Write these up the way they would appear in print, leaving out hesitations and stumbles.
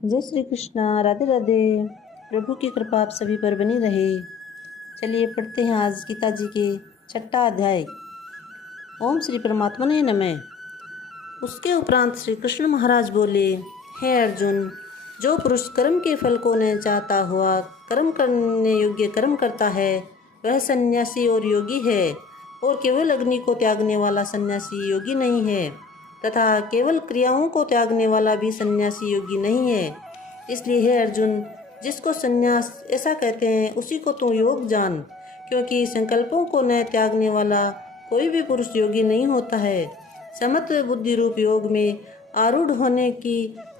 जय श्री कृष्णा। राधे राधे। प्रभु की कृपा आप सभी पर बनी रहे। चलिए पढ़ते हैं आज गीता जी के 6वां अध्याय। ओम श्री परमात्मा ने नमः। उसके उपरांत श्री कृष्ण महाराज बोले, हे अर्जुन, जो पुरुष कर्म के फल को न चाहता हुआ कर्म करने योग्य कर्म करता है वह सन्यासी और योगी है, और केवल अग्नि को त्यागने वाला सन्यासी योगी नहीं है, तथा केवल क्रियाओं को त्यागने वाला भी सन्यासी योगी नहीं है। इसलिए हे अर्जुन, जिसको सन्यास ऐसा कहते हैं उसी को तू योग जान, क्योंकि संकल्पों को न त्यागने वाला कोई भी पुरुष योगी नहीं होता है। समत्व बुद्धि रूप योग में आरूढ़ होने की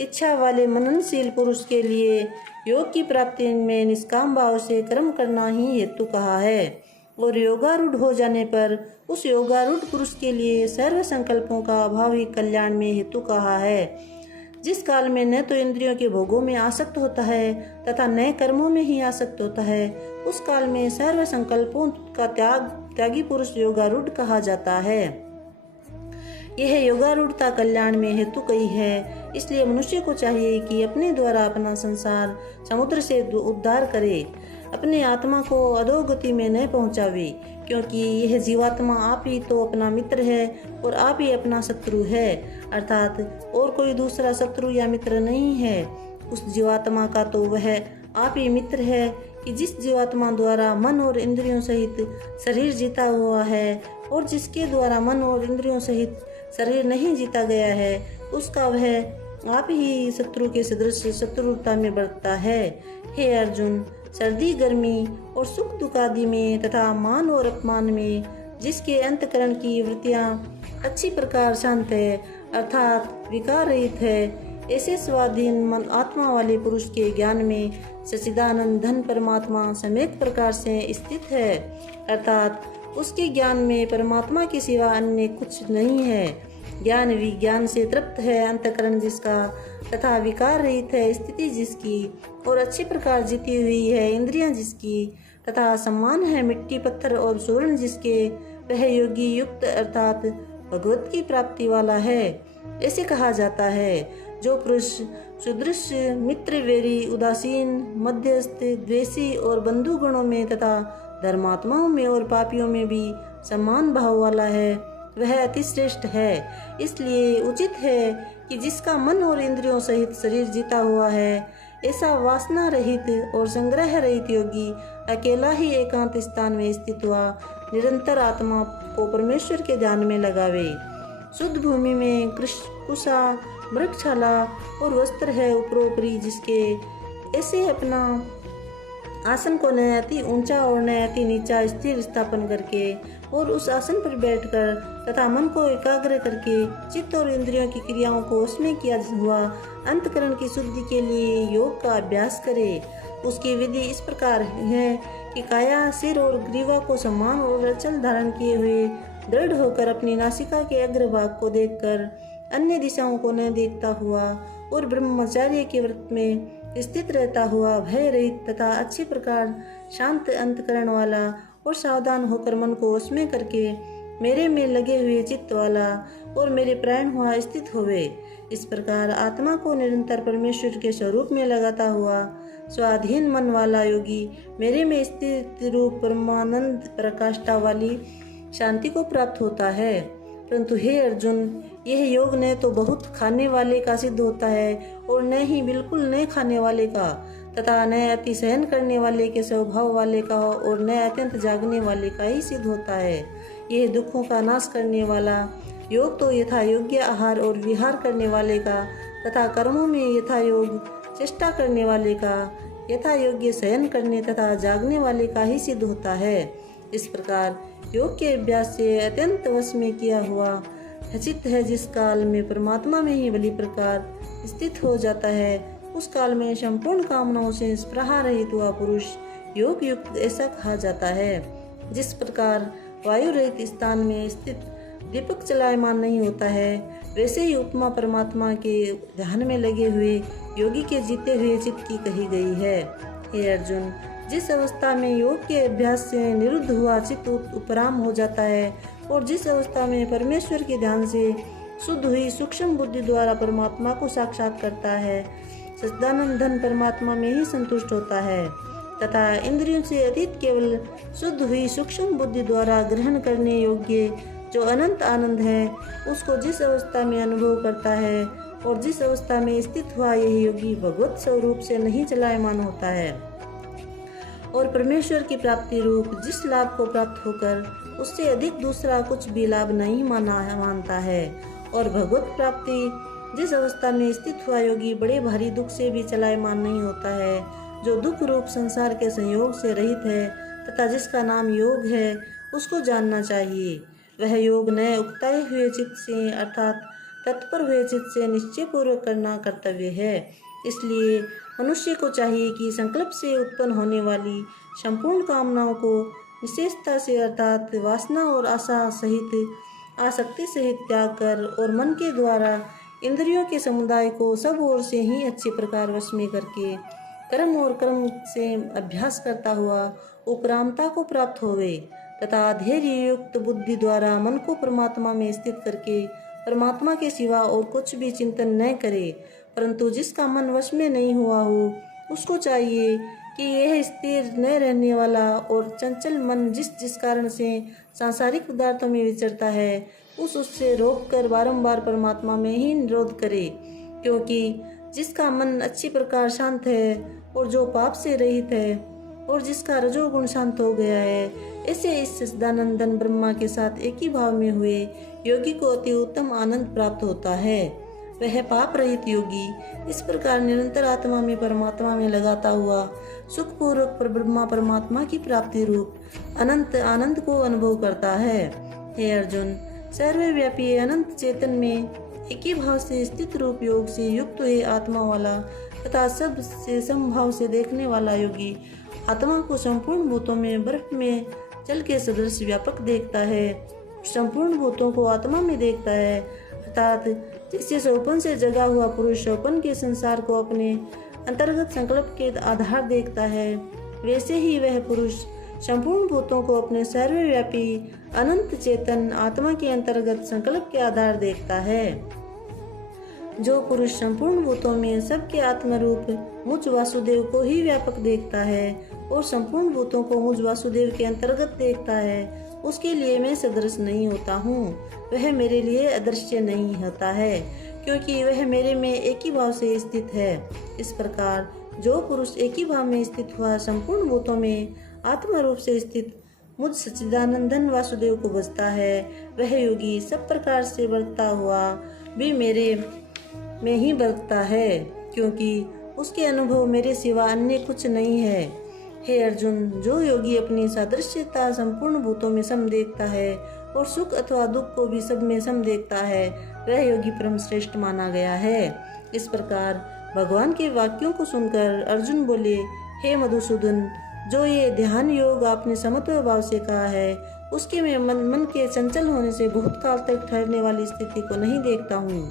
इच्छा वाले मननशील पुरुष के लिए योग की प्राप्ति में निष्काम भाव से कर्म करना ही हेतु कहा है, और योगारूढ़ हो जाने पर उस योगारूढ़ पुरुष के लिए सर्व संकल्पों का अभाव ही कल्याण में हेतु कहा है। जिस काल में न तो इंद्रियों के भोगों में आसक्त होता है तथा न कर्मों में ही आसक्त होता है, उस काल में सर्व संकल्पों का त्यागी पुरुष योगारूढ़ कहा जाता है। यह योगारूढ़ता कल्याण में हेतु कही है। इसलिए मनुष्य को चाहिए कि अपने द्वारा अपना संसार समुद्र से उद्धार करे, अपने आत्मा को अधोगति में न पहुंचावे, क्योंकि यह जीवात्मा आप ही तो अपना मित्र है और आप ही अपना शत्रु है, अर्थात और कोई दूसरा शत्रु या मित्र नहीं है। उस जीवात्मा का तो वह आप ही मित्र है कि जिस जीवात्मा द्वारा मन और इंद्रियों सहित शरीर जीता हुआ है, और जिसके द्वारा मन और इंद्रियों सहित शरीर नहीं जीता गया है, उसका वह आप ही शत्रु के सदृश शत्रुता में बरतता है। हे अर्जुन, सर्दी गर्मी और सुख दुख आदि में तथा मान और अपमान में जिसके अंतकरण की वृत्तियां अच्छी प्रकार शांत है, अर्थात विकार रहित है, ऐसे स्वाधीन मन आत्मा वाले पुरुष के ज्ञान में सच्चिदानंद धन परमात्मा सम्यक प्रकार से स्थित है, अर्थात उसके ज्ञान में परमात्मा के सिवा अन्य कुछ नहीं है। ज्ञान विज्ञान से तृप्त है अंतकरण जिसका, तथा विकार रहित है स्थिति जिसकी, और अच्छी प्रकार जीती हुई है इंद्रियां जिसकी, तथा सम्मान है मिट्टी पत्थर और स्वर्ण जिसके, वह योगी युक्त अर्थात भगवत की प्राप्ति वाला है। ऐसे कहा जाता है, जो पुरुष सुदृश्य मित्र वेरी उदासीन मध्यस्थ द्वेषी और बंधु गुणों में तथा धर्मात्माओं में और पापियों में भी समान भाव वाला है, वह अति श्रेष्ठ है। इसलिए उचित है कि जिसका मन और इंद्रियों सहित शरीर जीता हुआ है, ऐसा वासना रहित और संग्रह रहित योगी अकेला ही एकांत स्थान में स्थित हुआ निरंतर आत्मा को परमेश्वर के ध्यान में लगावे। शुद्ध भूमि में कुशा मृगशाला और वस्त्र है उपरोपरी जिसके, ऐसे अपना आसन को न अति ऊंचा और न अति नीचा स्थिर स्थापन करके, और उस आसन पर बैठकर तथा मन को एकाग्र करके चित्त और इंद्रियों की क्रियाओं को उसमें किया हुआ अंतकरण की शुद्धि के लिए योग का अभ्यास करे। उसकी विधि इस प्रकार है कि काया सिर और ग्रीवा को समान और अचल धारण किए हुए दृढ़ होकर अपनी नासिका के अग्रभाग को देखकर अन्य दिशाओं को न देखता हुआ और ब्रह्मचर्य के व्रत में स्थित रहता हुआ भय रहित तथा अच्छी प्रकार शांत अंतकरण वाला और सावधान होकर मन को वश करके मेरे में लगे हुए चित्त वाला और मेरे प्राण हुआ स्थित होवे। इस प्रकार आत्मा को निरंतर परमेश्वर के स्वरूप में लगाता हुआ स्वाधीन मन वाला योगी मेरे में स्थित रूप परमानंद प्रकाष्ठा वाली शांति को प्राप्त होता है। परंतु हे अर्जुन, यह योग न तो बहुत खाने वाले का सिद्ध होता है और न ही बिल्कुल न खाने वाले का, तथा न अति सहन करने वाले के स्वभाव वाले का और न अत्यंत जागने वाले का ही सिद्ध होता है। यह दुखों का नाश करने वाला योग तो यथा योग्य आहार और विहार करने वाले का, तथा कर्मों में यथा योग चेष्टा करने वाले का, यथा योग्य सहन करने तथा जागने वाले का ही सिद्ध होता है। इस प्रकार योग के अभ्यास से अत्यंत वश में किया हुआ खचित है जिस काल में परमात्मा में ही भली प्रकार स्थित हो जाता है, उस काल में संपूर्ण कामनाओं से स्पृहा रहित हुआ पुरुष योग युक्त ऐसा कहा जाता है। जिस प्रकार वायु रहित स्थान में स्थित दीपक चलायमान नहीं होता है, वैसे ही उपमा परमात्मा के ध्यान में लगे हुए योगी के जीते हुए चित्त की कही गई है। हे अर्जुन, जिस अवस्था में योग के अभ्यास से निरुद्ध हुआ चित्त उपराम हो जाता है, और जिस अवस्था में परमेश्वर के ध्यान से शुद्ध हुई सूक्ष्म बुद्धि द्वारा परमात्मा को साक्षात करता है, सच्चिदानंद धन परमात्मा में ही संतुष्ट होता है तथा इंद्रियों से अतीत केवल शुद्ध हुई सूक्ष्म बुद्धि द्वारा ग्रहण करने योग्य जो अनंत आनंद है, उसको जिस अवस्था में अनुभव करता है और जिस अवस्था में स्थित हुआ यह योगी भगवत स्वरूप से नहीं चलायमान होता है और परमेश्वर की प्राप्ति रूप जिस लाभ को प्राप्त होकर उससे अधिक दूसरा कुछ भी लाभ नहीं मानता है और भगवत प्राप्ति जिस अवस्था में स्थित हुआ योगी बड़े भारी दुख से भी चलायमान नहीं होता है, जो दुख रूप संसार के संयोग से रहित है तथा जिसका नाम योग है, उसको जानना चाहिए। वह योग नए उकताए हुए चित्त से अर्थात तत्पर हुए चित्त से निश्चय पूर्वक करना कर्तव्य है। इसलिए मनुष्य को चाहिए कि संकल्प से उत्पन्न होने वाली संपूर्ण कामनाओं को विशेषता से अर्थात वासना और आशा सहित आसक्ति सहित त्याग कर और मन के द्वारा इंद्रियों के समुदाय को सब ओर से ही अच्छे प्रकार वश में करके कर्म और कर्म से अभ्यास करता हुआ उपरामता को प्राप्त होवे तथा धैर्य युक्त बुद्धि द्वारा मन को परमात्मा में स्थित करके परमात्मा के सिवा और कुछ भी चिंतन न करे, परंतु जिसका मन वश में नहीं हुआ हो उसको चाहिए कि यह स्थिर न रहने वाला और चंचल मन जिस कारण से सांसारिक पदार्थों में विचरता है उससे रोककर बारंबार परमात्मा में ही निरोध करे, क्योंकि जिसका मन अच्छी प्रकार शांत है और जो पाप से रहित है और जिसका रजोगुण शांत हो गया है, ऐसे इस सच्चिदानंद ब्रह्मा के साथ एक ही भाव में हुए योगी को अति उत्तम आनंद प्राप्त होता है। वह पाप रहित योगी इस प्रकार निरंतर आत्मा में परमात्मा में लगाता हुआ सुखपूर्वक ब्रह्मा परमात्मा की प्राप्ति रूप अनंत आनंद को अनुभव करता है। हे अर्जुन, सर्वव्यापी अनंत चेतन में एक ही भाव से स्थित रूप योग से युक्त हुए आत्मा वाला तथा सब से समभाव से देखने वाला योगी आत्मा को संपूर्ण भूतों में बर्फ में जल के सदृश व्यापक देखता है, संपूर्ण भूतों को आत्मा में देखता है, अर्थात जैसे सोपन से जगा हुआ पुरुष सोपन के संसार को अपने अंतर्गत संकल्प के आधार देखता है, वैसे ही वह पुरुष संपूर्ण भूतों को अपने सर्वव्यापी अनंत चेतन आत्मा के अंतर्गत संकल्प के आधार देखता है। जो पुरुष संपूर्ण भूतों में सबके आत्मरूप मुझ वासुदेव को ही व्यापक देखता है और संपूर्ण भूतों को मुझ वासुदेव के अंतर्गत देखता है, उसके लिए मैं सदृश नहीं होता हूँ, वह मेरे लिए अदृश्य नहीं होता है, क्योंकि वह मेरे में एक ही भाव से स्थित है। इस प्रकार जो पुरुष एक ही भाव में स्थित हुआ संपूर्ण भूतों में आत्मा रूप से स्थित मुझ सच्चिदानंदन वासुदेव को बसता है, वह योगी सब प्रकार से बरतता हुआ भी मेरे में ही बरतता है, क्योंकि उसके अनुभव मेरे सिवा अन्य कुछ नहीं है। हे अर्जुन, जो योगी अपनी सादृश्यता संपूर्ण भूतों में सम देखता है और सुख अथवा दुख को भी सब में सम देखता है, वह योगी परम श्रेष्ठ माना गया है। इस प्रकार भगवान के वाक्यों को सुनकर अर्जुन बोले, हे मधुसूदन, जो ये ध्यान योग आपने समत्व भाव से कहा है, उसके मैं मन के चंचल होने से बहुत काल तक ठहरने वाली स्थिति को नहीं देखता हूँ,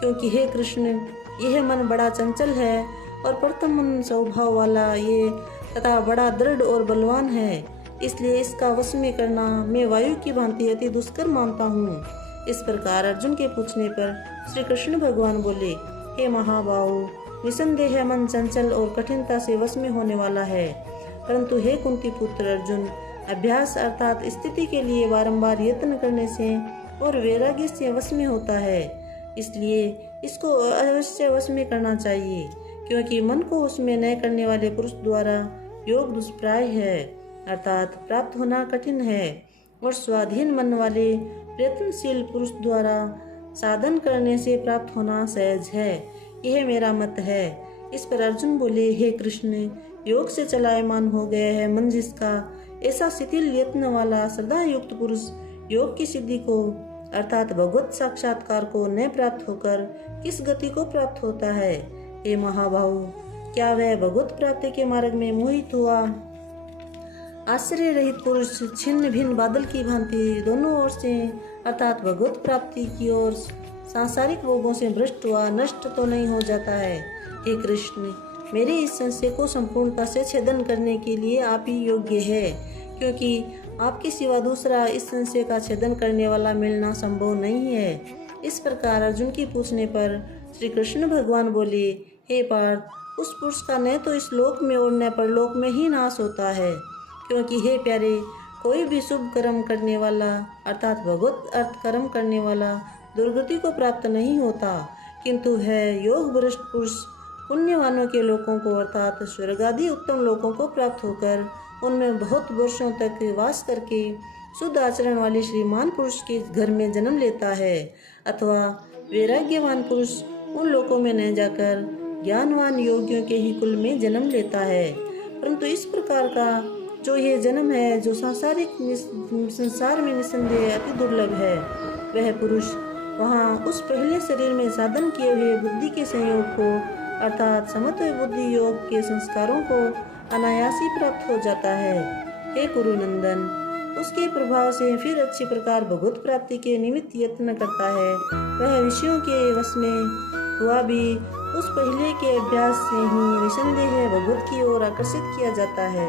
क्योंकि हे कृष्ण, यह मन बड़ा चंचल है और प्रथम मन स्वभाव वाला ये तथा बड़ा दृढ़ और बलवान है, इसलिए इसका वश में करना मैं वायु की भांति अति दुष्कर मानता हूँ। इस प्रकार अर्जुन के पूछने पर श्री कृष्ण भगवान बोले, हे महाबाहु, निसंदेह मन चंचल और कठिनता से वश में होने वाला है, परंतु हे कुंती पुत्र अर्जुन, अभ्यास अर्थात स्थिति के लिए बारंबार यत्न करने से और वैराग्य से वश में होता है, इसलिए इसको अवश्य वश में करना चाहिए, क्योंकि मन को उसमें न करने वाले पुरुष द्वारा योग दुष्प्राय है, अर्थात प्राप्त होना कठिन है, और स्वाधीन मन वाले प्रयत्नशील पुरुष द्वारा साधन करने से प्राप्त होना सहज है। यह मेरा मत है। इस पर अर्जुन बोले, हे कृष्ण, योग से चलायमान हो गया है मन जिसका, ऐसा शिथिल यत्न वाला सदा युक्त पुरुष योग की सिद्धि को अर्थात भगवत साक्षात्कार को न प्राप्त होकर किस गति को प्राप्त होता है? हे महाबाहु, क्या वह भगवत प्राप्ति के मार्ग में मोहित हुआ आश्रय रहित पुरुष छिन्न भिन्न बादल की भांति दोनों ओर से अर्थात भगवत प्राप्ति की ओर सांसारिक भोगों से भ्रष्ट हुआ नष्ट तो नहीं हो जाता है? हे कृष्ण, मेरे इस संशय को संपूर्णता से छेदन करने के लिए आप ही योग्य है, क्योंकि आपके सिवा दूसरा इस संशय का छेदन करने वाला मिलना संभव नहीं है। इस प्रकार अर्जुन के पूछने पर श्री कृष्ण भगवान बोले, हे पार्थ, उस पुरुष का न तो इस लोक में और न परलोक में ही नाश होता है, क्योंकि हे प्यारे, कोई भी शुभ कर्म करने वाला अर्थात भगवत अर्थ कर्म करने वाला दुर्गति को प्राप्त नहीं होता, किंतु है योग भ्रष्ट पुरुष पुण्यवानों के लोकों को अर्थात स्वर्ग आदि उत्तम लोकों को प्राप्त होकर उनमें बहुत वर्षों तक वास करके शुद्ध आचरण वाले श्रीमान पुरुष के घर में जन्म लेता है, अथवा वैराग्यवान पुरुष उन लोकों में न जाकर ज्ञानवान योगियों के ही कुल में जन्म लेता है। परंतु इस प्रकार का जो ये जन्म है, जो संसार में निस्संदेह अति दुर्लभ है, वह पुरुष वहाँ उस पहले शरीर में साधन किए हुए बुद्धि के संयोग को अर्थात समत्व बुद्धि योग के संस्कारों को अनायासी प्राप्त हो जाता है। हे कुरुनंदन, उसके प्रभाव से फिर अच्छी प्रकार भगवत प्राप्ति के निमित्त यत्न करता है। वह विषयों के वश में हुआ भी उस पहले के अभ्यास से ही निसंदेह भगवत की ओर आकर्षित किया जाता है,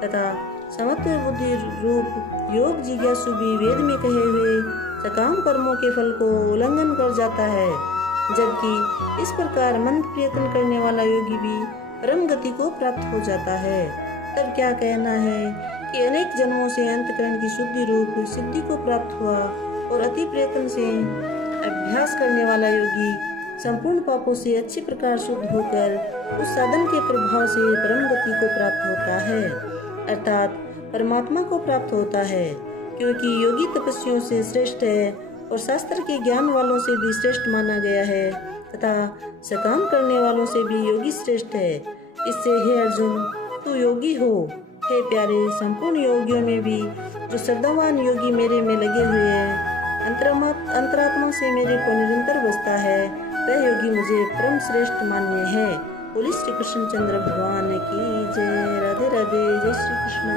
तथा समत्व बुद्धि रूप योग जिज्ञासु भी वेद में कहे हुए सकाम कर्मों के फल को उल्लंघन कर जाता है। जबकि इस प्रकार मंद प्रयत्न करने वाला योगी भी परम गति को प्राप्त हो जाता है। तब क्या कहना है कि अनेक जन्मों से अंतकरण की शुद्धि रूप सिद्धि को प्राप्त हुआ और अति प्रयत्न से अभ्यास करने वाला योगी संपूर्ण पापों से अच्छी प्रकार शुद्ध होकर उस साधन के प्रभाव से परम गति को प्राप्त होता है, अर्थात परमात्मा को प्राप्त होता है, क्योंकि योगी तपस्वियों से श्रेष्ठ है और शास्त्र के ज्ञान वालों से भी श्रेष्ठ माना गया है, तथा सकाम करने वालों से भी योगी श्रेष्ठ है। इससे हे अर्जुन, तू योगी हो। हे प्यारे, संपूर्ण योगियों में भी जो श्रद्धावान योगी मेरे में लगे हुए हैं, अंतरात्मा से मेरे को निरंतर बसता है, वह योगी मुझे परम श्रेष्ठ मान्य है। बोलिए श्री कृष्ण चंद्र भगवान की जय। राधे राधे। जय श्री कृष्ण।